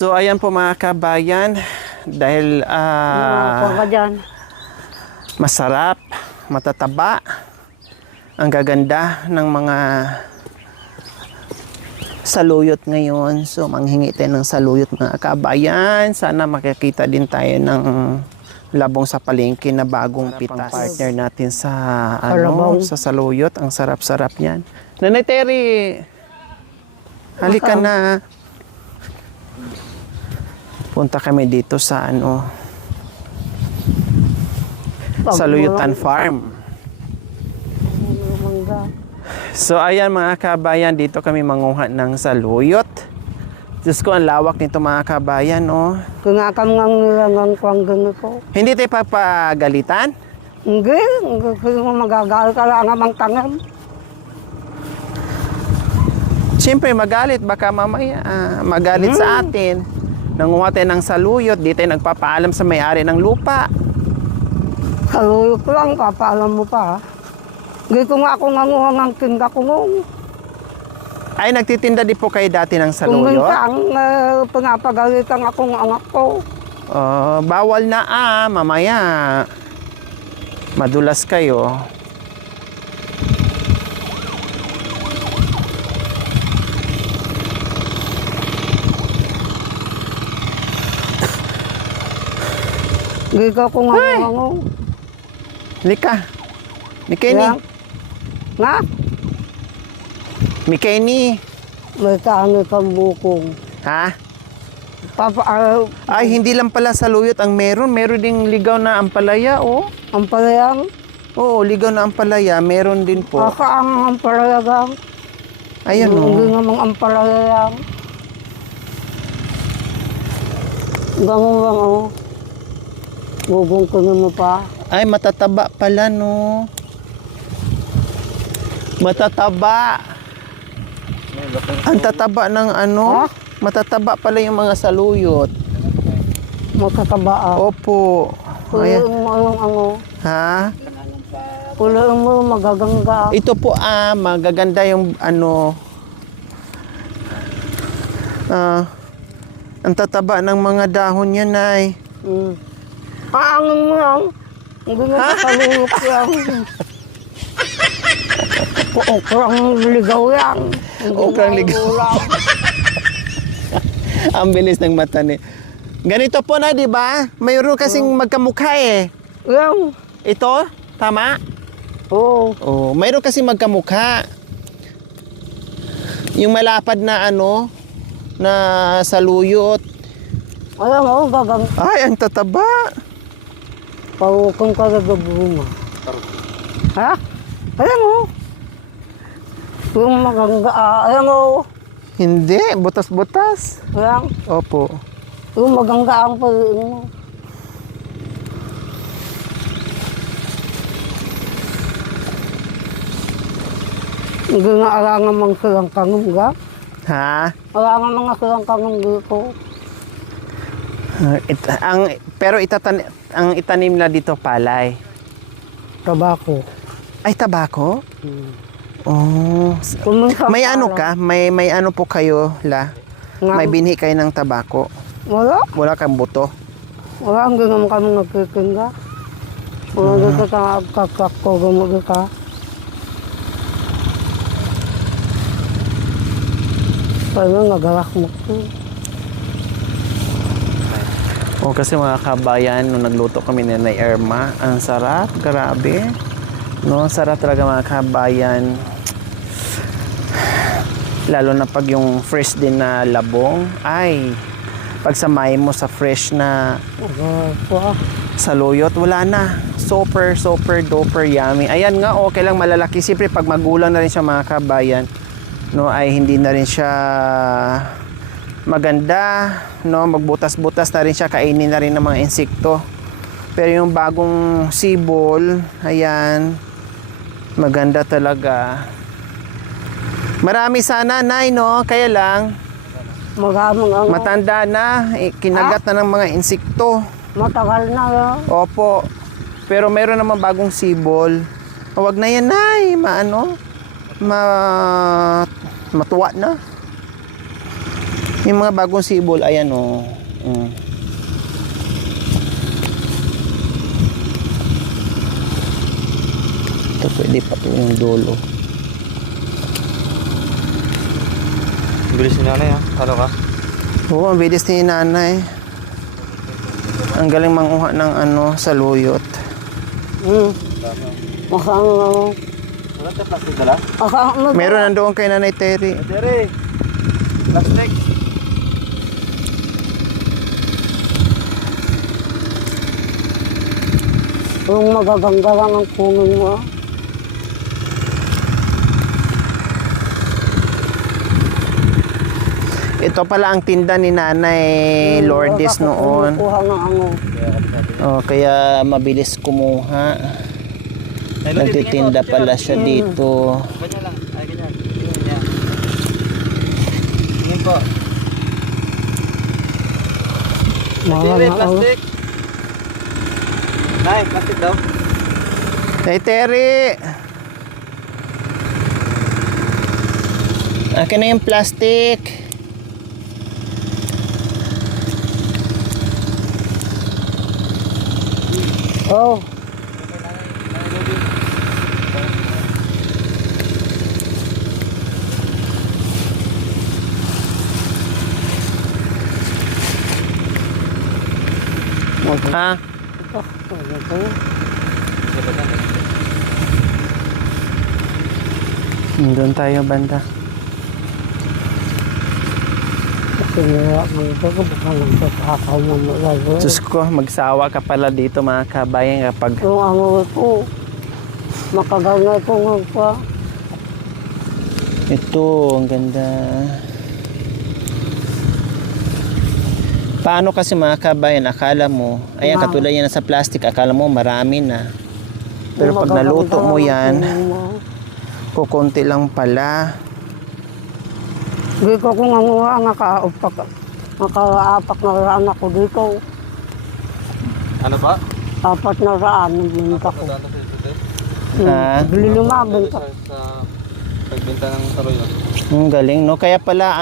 So ayan po mga kabayan, dahil masarap, matataba, ang gaganda ng mga saluyot ngayon. So manghingi tayo ng saluyot mga kabayan. Sana makikita din tayo ng labong sa palengke na bagong pitas. Partner natin sa sa saluyot. Ang sarap-sarap niyan. Nanay Terry, halika na. Punta kami dito sa Saluyutan Farm. So ayan mga kabayan, dito kami manguha ng saluyot. Diyos ko, ang lawak nito mga kabayan, oh. Kungakam ngang kwanggang ko. Hindi tayo papagalitan? Hindi, magagal ka lang ang tangam. Siyempre magalit, baka mamaya magalit sa atin. Nanguha tayo ng saluyot, di tayo nagpapaalam sa may-ari ng lupa. Saluyot lang, papaalam mo pa. Hindi ko nga ako nanguha ng tinda ko nung. Ay, nagtitinda di po kayo dati ng Kung saluyot? minsan, pinapagalitan akong anak ko. Bawal na mamaya. Madulas kayo. Hindi ka kung nanguha. Lika. Mikeni. Nga? Mikeni. May kami kang bukong. Ha? Ay, hindi lang pala saluyot ang meron. Meron ding ligaw na ampalaya, oh. Ang palayang? Oo, ligaw na ampalaya. Meron din po. Ang palayagang. Ayan, oh. Hindi naman ang palayang. Ganun, oh. Bugong ko mo pa. Ay, matataba pala, no. Matataba. Ang tataba ng matataba pala yung mga saluyot. Matataba. Opo. Kulang mo yung Ha? Kulang mo magaganda. Ito po, magaganda yung ang tataba ng mga dahon yan, ay. Paangin mo lang. Hindi mo saluyot yan. Okrang ligaw yan. Okrang ligaw. Ang bilis ng mata ni. Ganito po na, di ba? Mayroon kasing magkamukha eh. Yan. Ito? Tama? Oo. Oh, mayroon kasing magkamukha. Yung malapad na na saluyot. Alam mo, gagang. Ay, ang tataba. Pawukong kagagabuma. Ha? Alam mo. Yung maganga. Alam mo. Hindi, butas-butas. Alam. Opo. Yung maganga ang pagkain mo. Hindi nga alangan mga silang kangong ga. Ha? Alangan mga silang kangong dito. Pero ang itanim na dito palay. Tabako. Ay, tabako? Oh. May ka? May po kayo, la? May binhi kayo ng tabako? Wala. Wala kang buto? Wala, hindi naman kami nagkikinda. Wala dito ka kakak ko, gumulit ka. Kaya nagalak mo ko. O kasi mga kabayan, nung nagluto kami ni Nanay Irma, ang sarap, grabe. No, ang sarap talaga mga kabayan. Lalo na pag yung fresh din na labong, ay, pag samayin mo sa fresh na saluyot, wala na. Super, super, duper yummy. Ayan nga, okay lang malalaki. Siyempre, pag magulang na rin siya mga kabayan, no, ay hindi na rin siya maganda, no, magbutas-butas na rin siya, kainin na rin ng mga insekto. Pero yung bagong sibol, ayan, maganda talaga. Marami sana, Nay, no? Kaya lang, matanda na, kinagat na ng mga insekto. Matagal na yun. Opo. Pero meron naman bagong sibol. Huwag na yan, Nay. Matuwa na. Yung mga bagong sibol, ayan o. Ito pwede pa ito yung dulo. Bilis ni nanay ha. Ano ka? Oo, ang bilis ni nanay. Ang galing manguha ng saluyot. Masang Wala tayo plastic dala? Meron nandoon kay Nanay Terry. Tere! Plastic! yung magaganda lang ang kunin mo. Ito pala ang tinda ni Nanay Lourdes noon. Kuha ng Oh, kaya mabilis kumuha. Nagtitinda pala siya dito. Ganyan lang. Ay, ganyan. Ganyan. Ganyan po. Tere, plastic! Nay, plastic daw. Hey Terry! Akin na yung plastic. Oh, Ha? Doon tayo banda. sinira mo ito ko baka nagpapakaw mo mo lalo. Diyos ko, magsawa ka pala dito mga kabayan kapag Yung ko, makagana ko nga pa. ito, ang ganda. Paano kasi mga kabayan, akala mo, ayan katulad yan sa plastic, akala mo marami na. Pero pag naluto mo yan, kukunti lang pala. Hindi ko kung nga nakaapak na raan ako dito. Ano ba? 4 na raan ang binta ko. Ano sa ito? Ha? Bili lumabang ka. Sa pagbenta ng taroy yun. Ang galing, no? Kaya pala,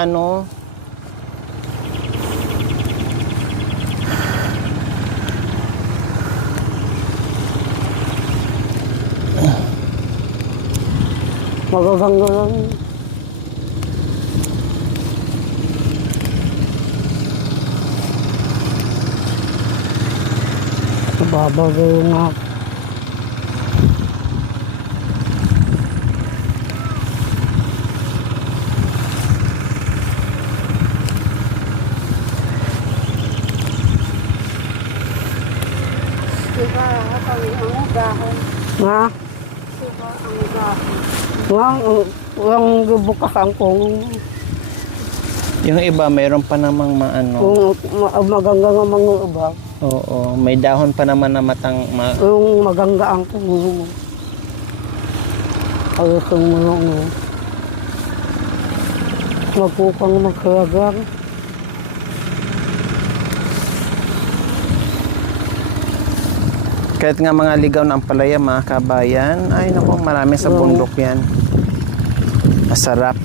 Magaganda lang. Babagay nga. Nga? Nga, yung bukas ang kung yung iba, mayroon pa namang maganda nga mga iba. Oo, may dahon pa naman na Yung maganda ang kung ayos yung mga magpukang magkayagan. kahit nga mga ligaw na ampalaya mga kabayan, ay naku, marami sa bundok yan. Masarap.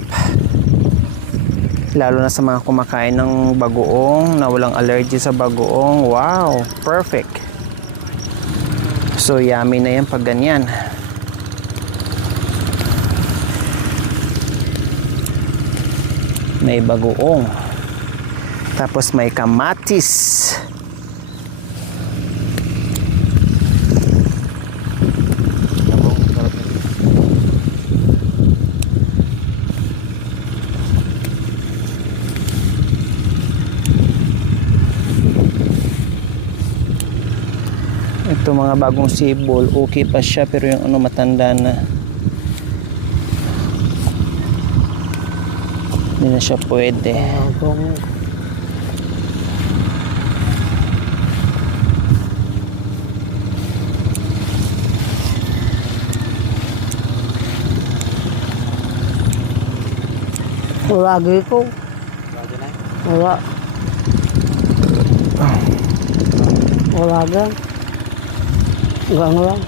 Lalo na sa mga kumakain ng bagoong na walang allergy sa bagoong. Wow, perfect. So yummy na yan pag ganyan. May bagoong. Tapos may kamatis. Ito mga bagong sibol, okay pa siya pero yung matanda na. Hindi na siya pwede. Wala dito. Wala. Wala din. Hanggang lang.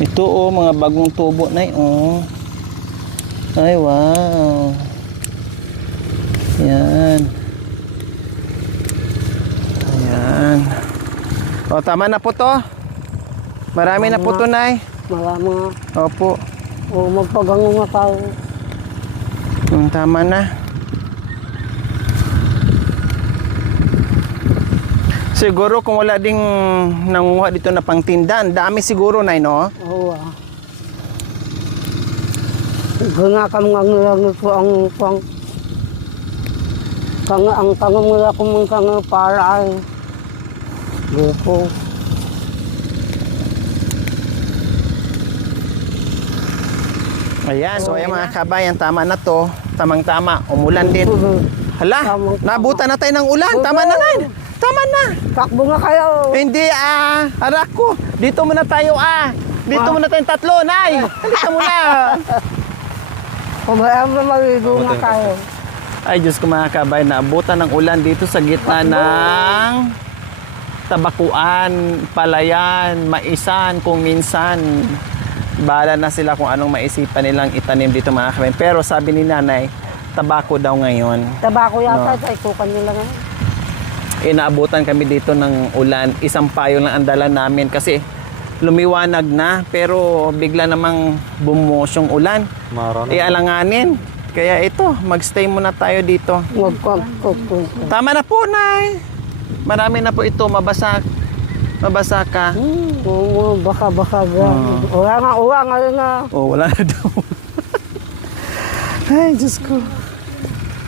Ito mga bagong tubo na Ay, wow. Yan. Ayan. O, tama na po to. Marami na po to, Nay. Marami. Opo. O magpagango nga tayo. Tama na. Siguro kung wala ding nanguha dito na pangtinda, ang dami siguro, Nay, no? Oo ah. Gana kami nga po ang pang ang pangungula ko mong kang para ay grupo. Ayan, so ayan mga kabayan, tama na to. Tamang-tama, umulan din. Hala, Tamang-tama. nabutan na tayo ng ulan. Tama na, Nay. Tama na. Takbo nga kayo. Hindi, arak ko. Dito muna tayo, Dito muna tayong tatlo, Nay. Halika muna. Kumayang na maligo nga kayo. Ay, Diyos ko mga kabayan, naabutan ng ulan dito sa gitna ng tabakuan, palayan, maisan, kung minsan. Bahala na sila kung anong maisipan nilang itanim dito mga kabayan. Pero sabi ni Nanay, tabako daw ngayon. Tabako yata, ay kukan nila nga. Inaabutan kami dito ng ulan. Isang payo lang ang dala namin kasi lumiwanag na pero bigla namang bumuhos yung ulan. Mara na. Ialanganin. Kaya ito, magstay muna tayo dito. Huwag ko. Tama na po, Nay. Marami na po ito, mabasa ka. Oo, baka. Uwa nga na. Oh, wala na daw. Ay, Diyos ko.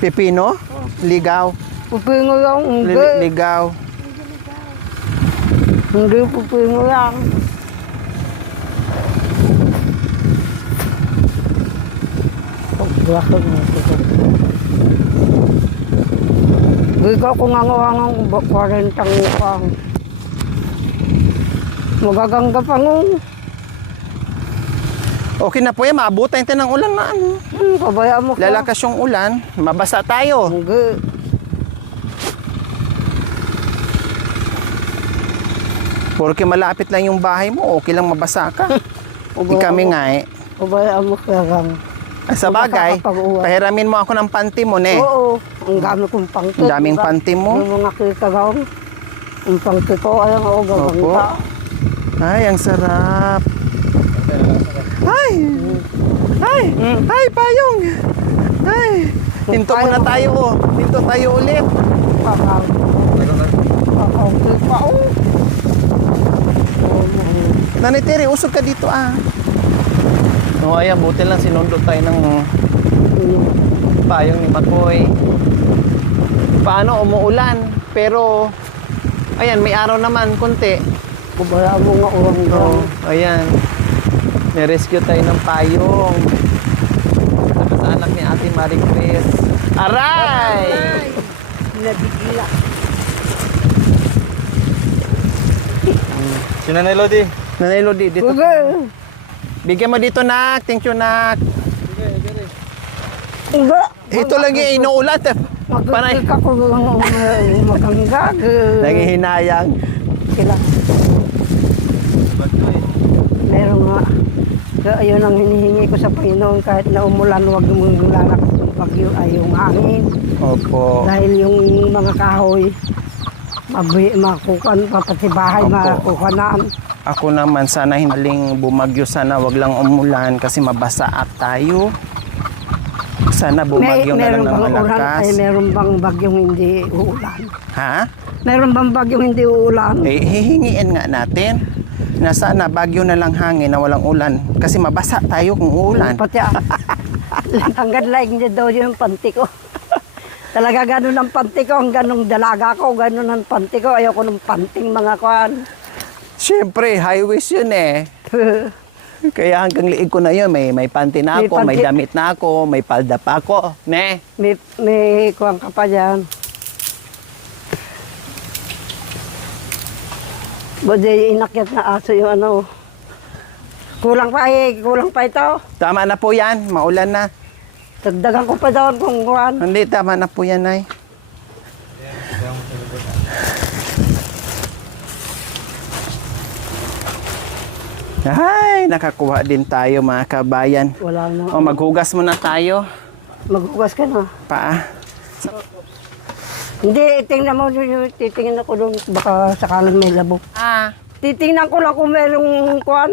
Pipino? Ligaw. Pupingo lang, hindi. Ligaw. Hindi pupingo lang. Bakit mo ito? Ikaw kung ang 40 ukang. Magagangga pa nung. Okay na po yan, maabutan tayo ng ulan na ano. Kabayaan mo ka. Lalakas yung ulan, mabasa tayo. Hindi. Porque malapit lang yung bahay mo, okay lang mabasa ka. Di kami nga Kabayaan mo ka lang. Ay, sa bagay, Mabasa ka pag uwan. pahiramin mo ako ng panty mo, ne. Oo, ang dami kong pangkit. Ang daming panty mo. Yung mga kita daw. Ang pangkit ko, ayan ako, gaganda. Ay, ang sarap. Ay! Ay! Ay, payong! Ay! Hinto muna tayo, Hinto tayo ulit. Pangkit pa, oh. Nanay Tere, usog ka dito, No, ayan, buti lang sinundo tayo ng payong ni Makoy. Paano, umuulan. Pero, ayan, may araw naman, konti. Kabayaan mo nga ulang daw. Ayan. Nirescue tayo ng payong. Saka sa anak ni Ate Marie Chris. Aray! Nabigla. Si Nanay Lodi. Nanay Lodi, dito. Hindi. Bigyan mo dito, Nak. Thank you, Nak. Hindi. Ito lang yung inuulat. Panay. Magkakit ka ko maganda. Nangihinayang. Sila. Meron nga. Kaya ayun ang hinihingi ko sa Panginoon kahit na umulan, huwag mong lalak bagyo ay yung hangin. Opo. Dahil yung mga kahoy, makukan, papatibahay, Opo. makukanan. Ako naman, sana hindi bumagyo. Sana wag lang umulan kasi mabasa at tayo. Sana bumagyo na lang ng malakas. Meron bang bagyong hindi uulan? Ha? Meron bang bagyong hindi uulan? Eh, hihingiin nga natin na sana bagyo na lang hangin na walang ulan. Kasi mabasa tayo kung uulan. Pati hanggang laing niya daw yung panty ko. Talaga ganun ang panty ko, ang ganung dalaga ko, ganun ang panty ko. Ayoko ng panting mga kuan. Siyempre, high waist yun eh. Kaya hanggang liig ko na yun, may panty na May ako, may panty. damit na ako, may palda pa ako. Ne? May kuwan ka pa dyan. Bodi inakyat na aso yung ano. Kulang pa ito. Tama na po yan, maulan na. Dagdagan ko pa doon kung kuwan. Hindi, tama na po yan, Nay. Ay! Ay, nakakuha din tayo mga kabayan. Wala na. O, maghugas muna tayo. Maghugas ka na. Pa. Hindi, tingnan mo, titingnan ako doon, baka sakalang may labo. Titingnan ko lang kung merong kuwan.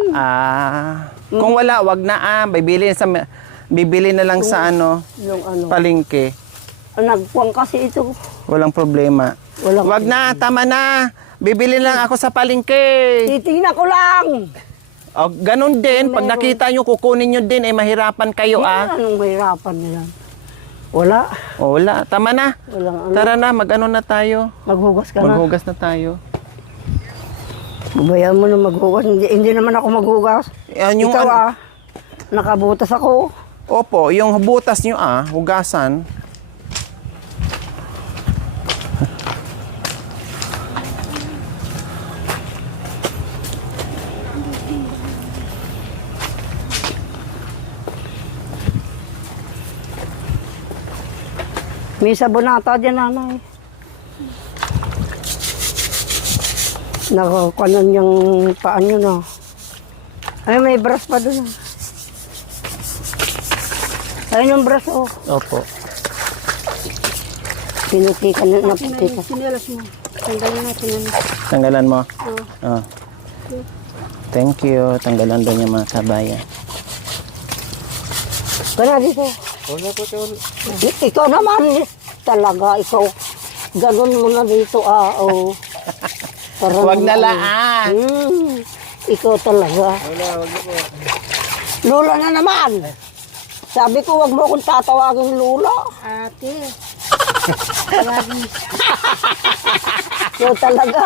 Kung wala, wag na bibili na lang sa Yung ano. palengke. Nagkuwang kasi ito. Walang problema. Wag na, tama na. Bibili lang ako sa palengke. Titingnan ko lang. O, ganun din, pag nakita nyo, kukunin nyo din, mahirapan kayo Anong mahirapan nila? Wala. O, wala, tama na. Walang ano. Tara na, mag-ano na tayo. Maghugas ka na. Maghugas na tayo. Babayaan mo na maghugas. Hindi naman ako maghugas. Yan yung Ikaw nakabutas ako. Opo, yung butas nyo hugasan. May sabonata dyan, nanay. Nakakuanan yung paan yun, Ay, may brush pa doon, Ayun yung brush, Opo. Pinutikan na putika. Sinelas mo. Tanggalin natin yan. Tanggalan mo? Oo. Thank you. Tanggalan doon yung mga kabayan. Kana dito. Wala po ito. Ikaw naman, talaga, ikaw. Ganun mo na dito, Wag na laan. Ikaw talaga. Wala na po. Lola na naman. Sabi ko, wag mo akong tatawagin Lola. Ate. Ikaw talaga.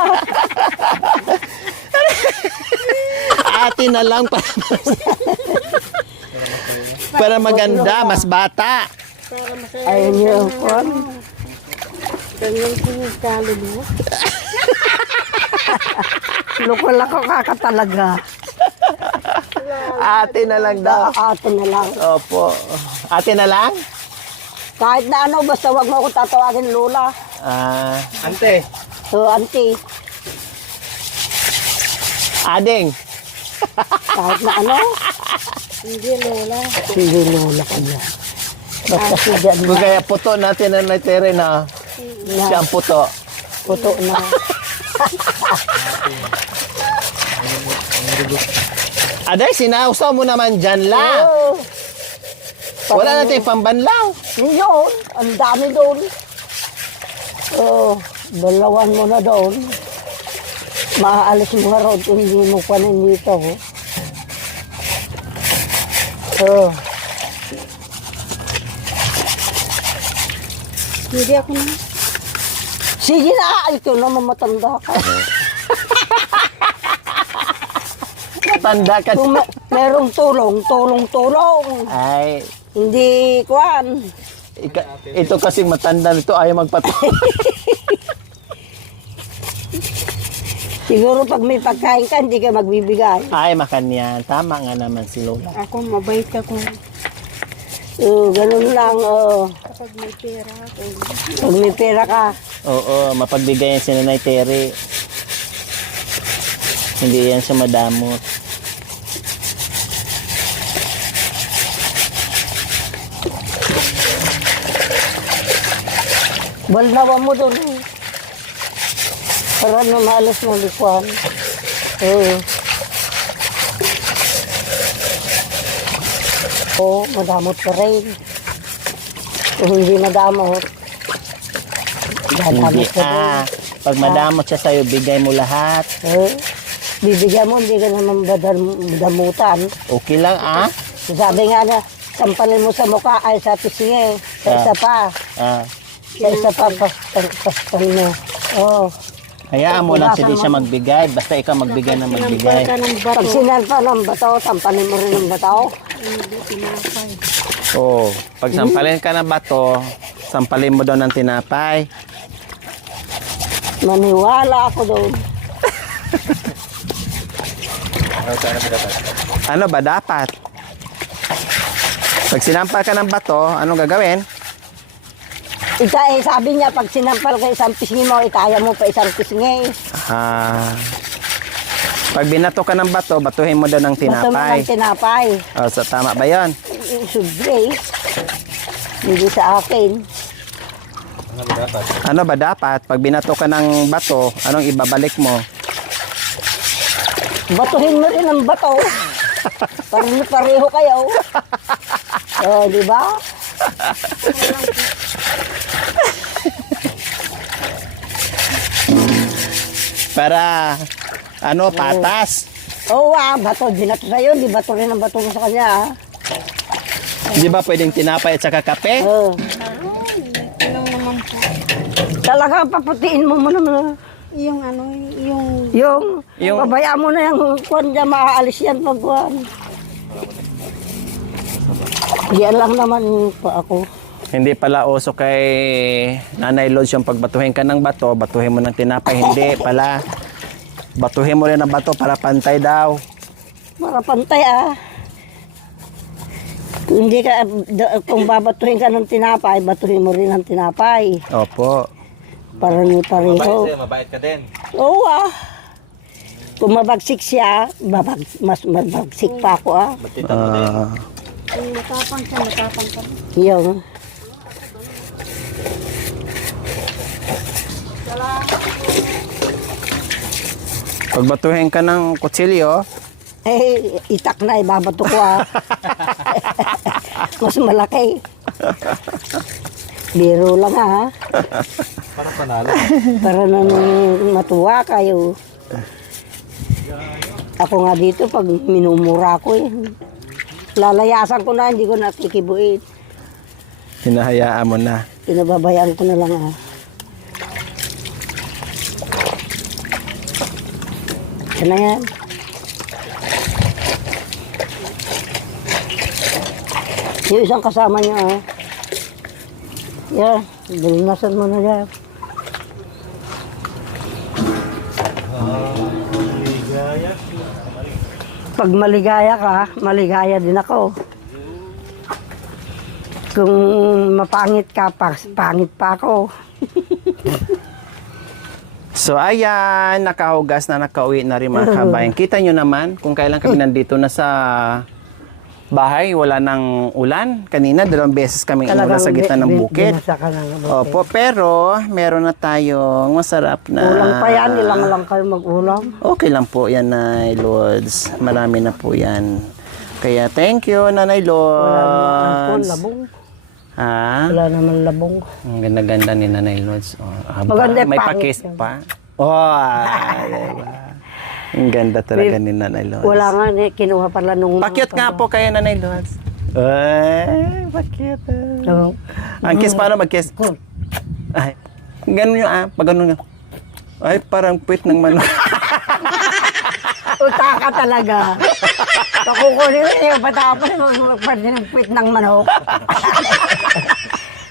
Ate na lang para maganda, mas bata. Ayun yun. Ganyan sinigalo mo. Loko-lako ka talaga. Ate na lang daw. Ate na lang. Opo. Ate na lang? Kahit na ano, basta wag mo akong tatawagin Lola. Ante. So, auntie, Ading. kahit na ano, Hindi, Lola. hindi Lola ka niya. Basta si Jan Kung kaya puto natin ang naitere na siya ang puto. puto na. Aday, sinausaw mo naman dyan la. Oo. Wala natin pambanlaw. Yun, ang dami doon. Dalawan mo na doon. Maaalis mo nga road, hindi mo pa nandito. Hindi ako na. Sige na, ikaw naman matanda ka. Matanda ka. Kung merong tulong. Ay, Hindi, kwan. ito kasi matanda nito, ayaw magpatulong. Siguro pag may pagkain ka, hindi ka magbibigay. Ay, makan yan. Tama nga naman si Lola. Ako, mabait ako. Ganun lang, Kapag may pera ako. pag may pera ka. Oo, mapagbigayan si Nanay Tere. Hindi yan siya madamot. Baldawan mo doon. Para na maalas ng likuan. Madamot ka rin. Kung hindi madamot, Hindi, dadamot ka rin. pag madamot siya sa'yo, bigay mo lahat. Bibigyan mo, hindi ka naman damutan. Okay lang, Sabi nga na, sampalin mo sa mukha ay sa pisngi. Sa isa pa. Sa isa pa, pastan mo. Hayaan mo lang siya magbigay. Basta ikaw magbigay na magbigay. Ka ng bato. Pag sinalpa ng bato, sampalin mo rin ng bato. Hindi, tinapay. Oo. Pag sampalin ka ng bato, sampalin mo daw ng tinapay. Maniwala ako doon. Ano ba dapat? Pag sinampal ka ng bato, anong gagawin? Sabi niya, pag sinampal ka isang pisngi mo, ikaya mo pa isang pisngi. Pag binato ka ng bato, batuhin mo daw ng Bato mo tinapay. ng tinapay. O, so tama ba yun? Siyempre, hindi sa akin. Ano ba dapat? Pag binato ka ng bato, anong ibabalik mo? Batuhin mo rin ang bato. Pareho kayo. Oh, di ba? Para, ano, patas. Oo, bato. Binato sa'yo. Di bato rin ang bato mo sa kanya. Di ba pwedeng tinapay at saka kape? Oh. Ilang naman po. Talaga paputiin mo naman. Yung ano, yung... Yung pabayaan mo na yung kwan dyan, maaalis yan pag kwan. Yan lang naman pa ako. Hindi pala uso kay Nanay Lods yung pagbatuhin ka ng bato, batuhin mo ng tinapay. Hindi pala. Batuhin mo rin ng bato para pantay daw. Para pantay Hindi ka, kung babatuhin ka ng tinapay, batuhin mo rin ng tinapay. Opo. Para ni pareho. Mabait ka din. Oo Kung mabagsik siya, mas mabagsik pa ako Yung matapang siya, matapang ka. Yung. Pagbatuhin ka ng kutsilyo, Itak na, ibabato ko Mas malaki. Biro lang Para panalo. Para nang matuwa kayo. Ako nga dito, pag minumura ko lalayasan ko na, hindi ko nakikibuin. hinahayaan mo na. Pinababayaan ko na lang Yan na yan. Yung isang kasama niya Yan, dalinasan mo na yan. Pag maligaya ka, maligaya din ako. Kung mapangit ka, pangit pa ako. So ayan, nakahugas na, nakauwi na rin mga kabayan. Kita nyo naman kung kailan kami nandito na sa bahay, wala nang ulan. Kanina, 2 beses kami umulan sa gitna ng bukid. Binasa ka ng bukid. Opo, pero meron na tayong masarap na... Ulam pa yan, ilang lang kayo mag-ulam. Okay lang po yan, Nanay Lods. Marami na po yan. Kaya thank you, Nanay Wala naman Lods. labong. Ha? Wala naman labong. Ang ganda-ganda ni Nanay Lods. Oh, Maganda, may pangit pakis yan. pa. Oh, diba? Ang ganda talaga ni Nanay Lods. Wala nga, kinuha pala nung... Pakyat nga po kayo, Nanay Lods. Ay, pakyat. Oo. Ang kiss, paano mag-kiss? Ay, ganun yung pag ganun nga. Ay, parang puwit ng manok. Utaka talaga. Pakukunin mo yung patapos magpapad ng puwit ng manok.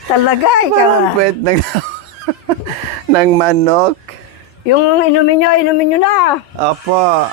Talaga, ikaw Parang puwit ng manok. Yung inumin nyo na. Opo.